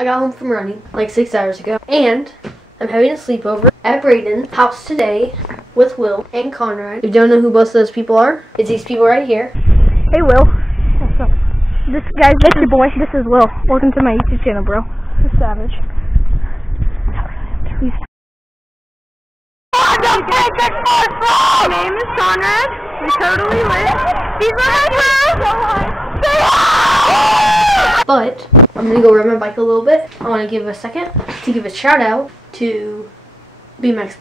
I got home from running like 6 hours ago, and I'm having a sleepover at Braden's house today with Will and Conrad. If you don't know who both of those people are, it's these people right here. Hey Will. What's up? That's your boy. This is Will. Welcome to my YouTube channel, bro. This is Savage. My name is Conrad. We totally lit. He's my friend. Say hi! But I'm gonna go ride my bike a little bit. I want to give a second to give a shout out to BMX++,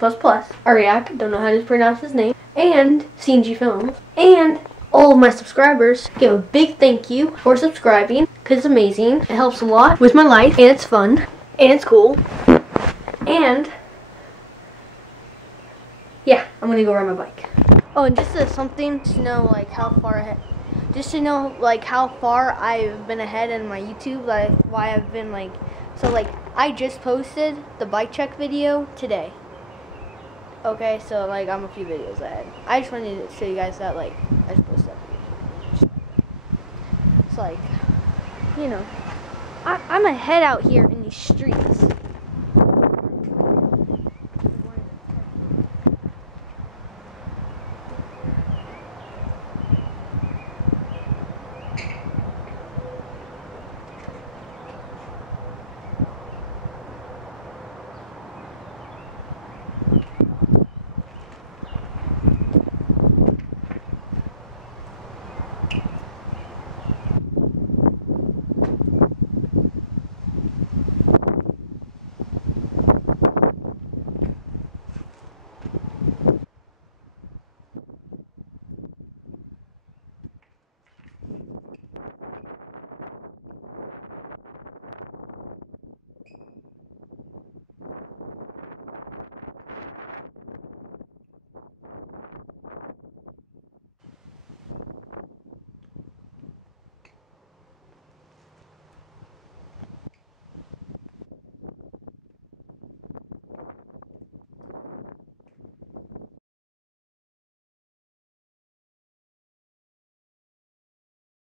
Ariak, don't know how to pronounce his name, and CNG Films, and all of my subscribers. Give a big thank you for subscribing, because it's amazing. It helps a lot with my life, and it's fun, and it's cool, and yeah, I'm gonna go ride my bike. Oh, and just something to know, like how far ahead, just to know like how far I've been ahead in my YouTube, like why I've been like, so like I just posted the bike check video today. Okay, so like I'm a few videos ahead. I just wanted to show you guys that like I just posted that video. It's like, you know, I'm ahead out here in these streets.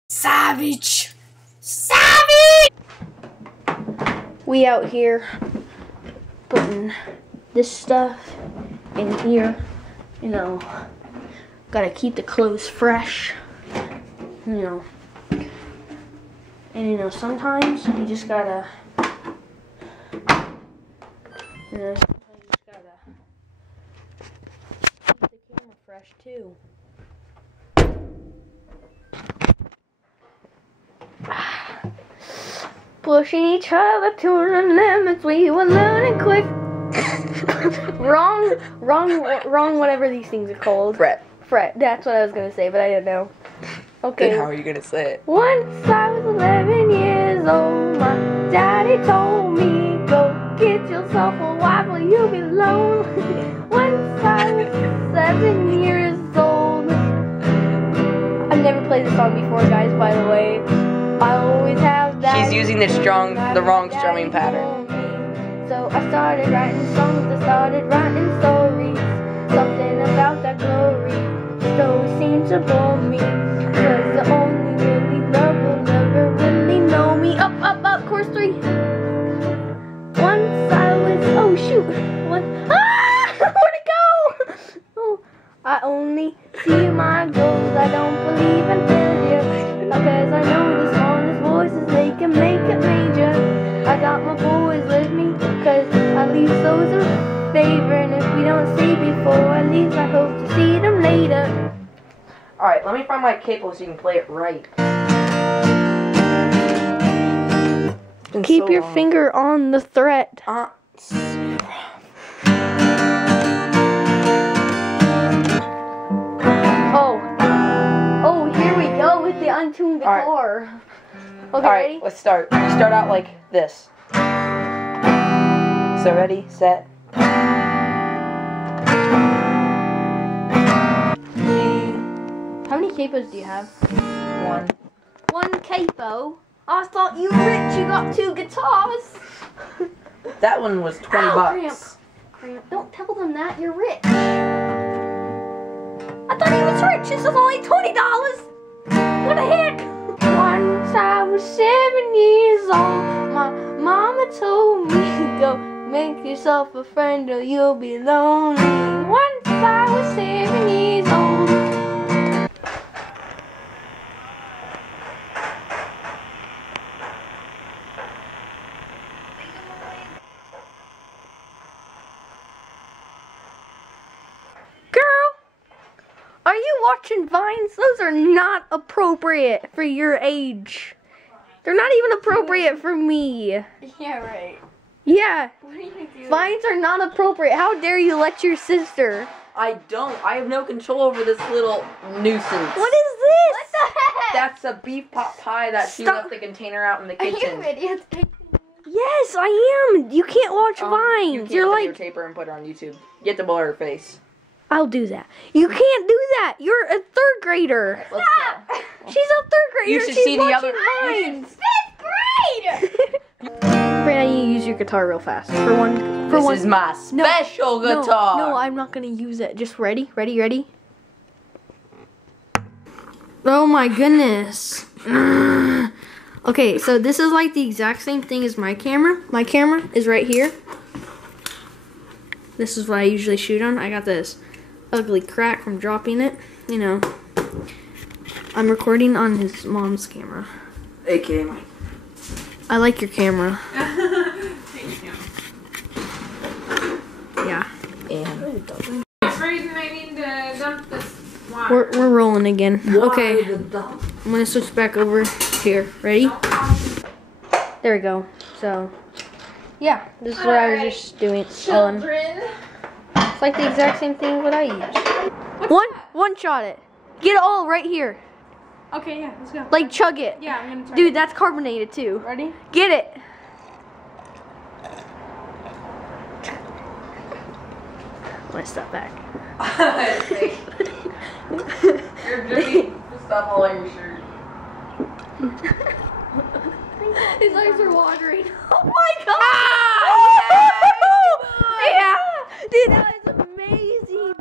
Savage! Savage! We out here putting this stuff in here, you know, gotta keep the clothes fresh, you know, and you know, sometimes you just gotta, you know, sometimes you just gotta keep the camera fresh too. Pushing each other to the limits, we were learning quick. wrong, whatever these things are called. Fret. That's what I was gonna say, but I didn't know. Okay. Then how are you gonna say it? Once I was 11 years old, my daddy told me, go get yourself a wife or you'll be lonely. Once I was 7 years old. I've never played this song before, guys, by the way. I always have that. She's using the wrong strumming pattern. So I started writing songs, I started writing stories. Something about that glory just always seems to bore me. Cause the only really love will never really know me. Up, chorus 3. Once I was, oh shoot. Where'd it go? Oh, I only see my goals, I don't believe in failure. Because I know the smallest voices, they can make it major. I got my boys with me, cause at least those are favor. And if we don't see before, at least I hope to see them later. Alright, let me find my capo so you can play it right. Keep your finger on the threat. Oh, here we go with the untuned guitar. Right. Okay, Alright, ready? let's start. You start out like this. So ready, set. How many capos do you have? One. One capo? I thought you were rich, you got 2 guitars. That one was 20 bucks. Cramp. Don't tell them that, you're rich. I thought he was rich, this is only $20. What the heck? Once I was 7 years old, my mama go. Make yourself a friend or you'll be lonely. Once I was 7 years old. Are you watching Vines? Those are not appropriate for your age. They're not even appropriate for me. Yeah, right. Yeah. What are you doing? Vines are not appropriate. How dare you let your sister? I don't. I have no control over this little nuisance. What is this? What the heck? That's a beef pot pie that she Stop. left the container out in the Are you kitchen. videotaping? Yes, I am. You can't watch You Vines. can't You're like, videotape her and put her on YouTube. You have to blur her face. I'll do that. You can't do that. You're a 3rd grader. Let's go. She's a 3rd grader. You should She's see the watching other- Vines. 5th grade! Brandon, you use your guitar real fast. For one. This is my special guitar. No, I'm not gonna use it. Just ready? Ready? Oh my goodness. Okay, so this is like the exact same thing as my camera. My camera is right here. This is what I usually shoot on. I got this ugly crack from dropping it. You know, I'm recording on his mom's camera. AKA mine. I like your camera. Thank you. Yeah. And Reason I need to dump this water. We're rolling again. Okay. the dump? I'm gonna switch back over here. Ready? There we go. So, yeah, this is what I was just doing. Children. It's like the exact same thing what I use. One shot it. Get it all right here. Okay, yeah, let's go. Like chug it. Yeah, I'm gonna try. Dude, that's carbonated too. Ready? Get it. I'm gonna step back. You're dripping stuff all on your shirt. His eyes are watering. Oh my god! Yeah! Dude, that is amazing.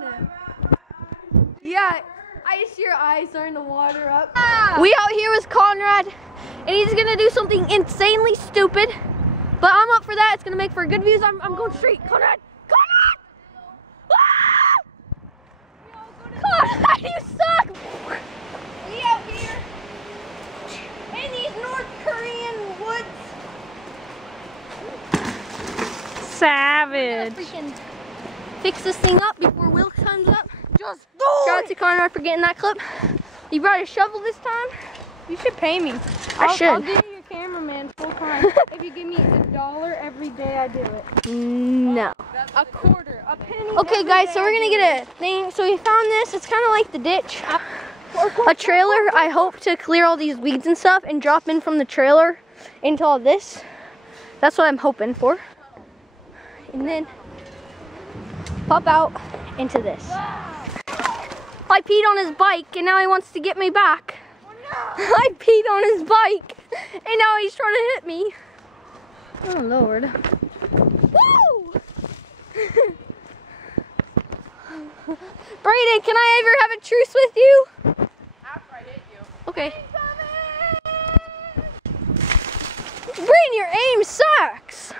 Yeah, I see your eyes starting to water up. We out here with Conrad, and he's gonna do something insanely stupid. But I'm up for that. It's gonna make for good views. I'm going straight. Conrad! Conrad! Ah! Conrad, you suck! We out here in these North Korean woods. Savage. Freaking fix this thing up before Will comes up. Just do it! Shout out to Conrad for getting that clip. You brought a shovel this time? You should pay me. I should. I'll give you your cameraman full time. If you give me $1 every day, I do it. No. A quarter, a penny. Okay, every guys, day so I we're gonna do get a thing. So we found this. It's kind of like the ditch. A trailer. I hope to clear all these weeds and stuff and drop in from the trailer into all this. That's what I'm hoping for. And then pop out into this. I peed on his bike and now he wants to get me back. I peed on his bike and now he's trying to hit me. Oh Lord. Woo! Brayden, can I ever have a truce with you? After I hit you. Okay. Brayden, your aim sucks.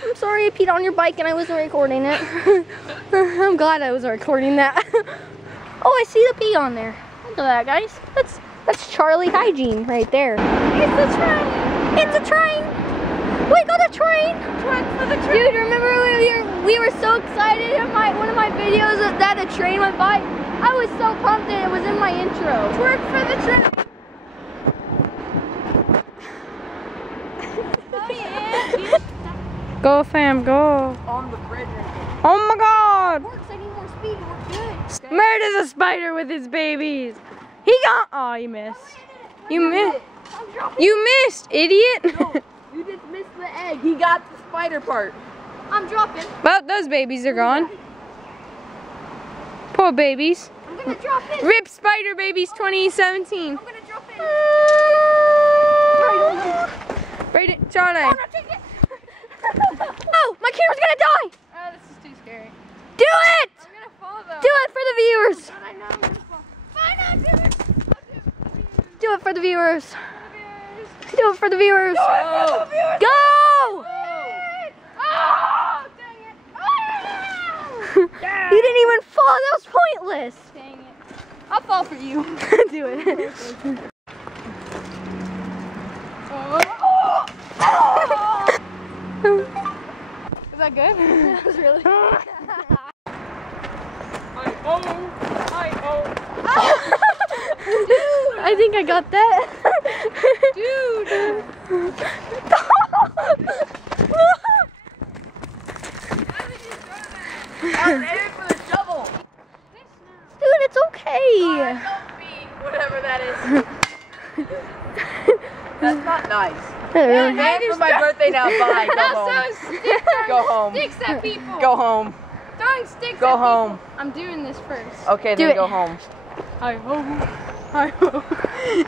I'm sorry I peed on your bike and I wasn't recording it. I'm glad I wasn't recording that. Oh, I see the pee on there. Look at that, guys. That's Charlie hygiene right there. It's a train. It's a train. We got a train. Twerk for the train. Dude, remember we were so excited in one of my videos that a train went by? I was so pumped that it was in my intro. Twerk for the train. Go, fam, go. On the bridge. Oh my God. Works, I need more speed. We're good. Murder the spider with his babies. He got. Oh, you missed. You missed. You missed, idiot. No, you just missed the egg. He got the spider part. I'm dropping. Well, those babies are gone. Poor babies. I'm gonna drop it. Rip Spider Babies 2017. I'm gonna drop it. Right it, Johnny. Oh, no, take it. Oh, my camera's gonna die. Oh, this is too scary. Do it. I'm gonna fall though. Do it for the viewers. I know I'm gonna fall. Fine, I'll do it. Do it for the viewers. Do it for the viewers. Oh. Go! you. Do it. Is that good? That was really good. I think I got that. Dude. I'm aiming for the shovel. Dude, it's okay. Whatever that is. That's not nice. Really? Man, for my birthday now. Bye. Go home. Go home. Sticks at people. Go home. Throwing sticks Go at home. people. I'm doing this first. Okay, Do then it. go home. Hi ho. Hi ho.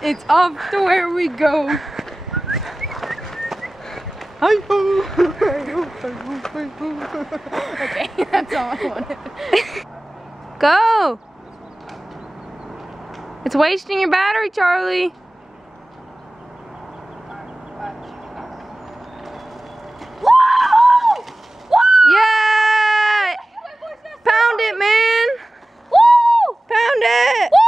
It's off to where we go. Hi ho. Hi ho. Hi ho. Okay, that's all I wanted. Go. It's wasting your battery, Charlie. Yeah! Pound it, man! Woo! Pound it! Woo!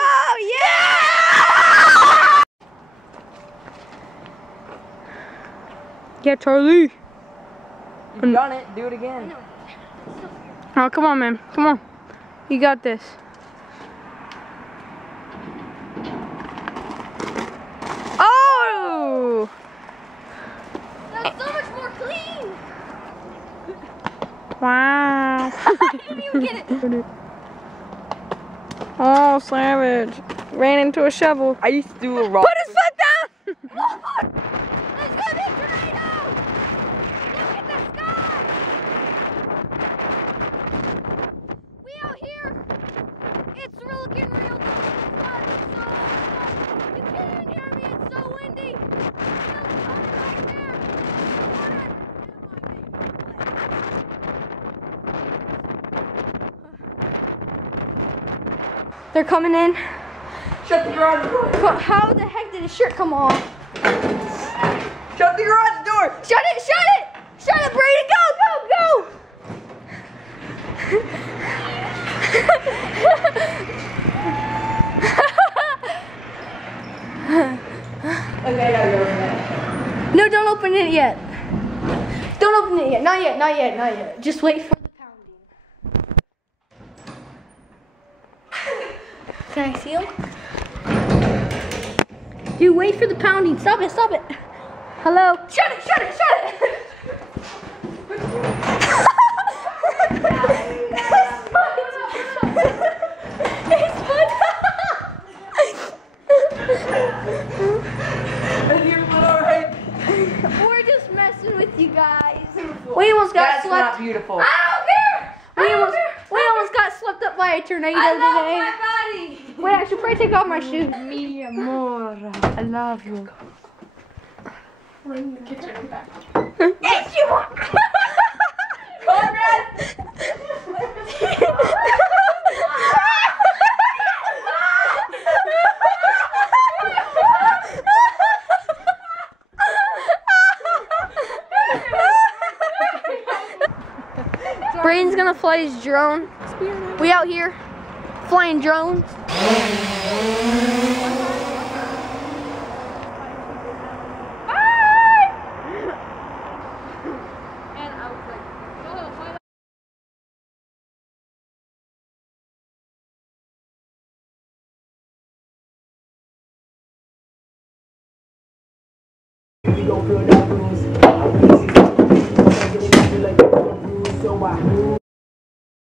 Oh, yeah! Yeah, Charlie. You've done it. Do it again. Oh, come on, man. Come on. You got this. Oh! That's so much more clean. Wow. I didn't even get it. Oh, savage. Ran into a shovel. I used to do a rock. Put his foot down! There's gonna be a tornado. Look at the sky. We out here. It's looking real good. You can't even hear me. It's so windy. It's coming right there. They're coming in. Shut the garage door. But how the heck did his shirt come off? Shut the garage door. Shut it! Shut it! Shut it, Brady! Go! Okay, I gotta go. No, don't open it yet. Don't open it yet. Not yet. Not yet. Not yet. Just wait for the pounding. Can I see him? Dude, wait for the pounding. Stop it. Stop it. Hello? Shut it. Shut it. Shut it. We're just messing with you guys. We almost got That's swept. not beautiful. I don't care. We almost got swept up by a tornado today. body. Wait, I should probably take off my shoes. Mi amor, I love you. Yes, you want. Braden's gonna fly his drone. We out here flying drones. You don't feel that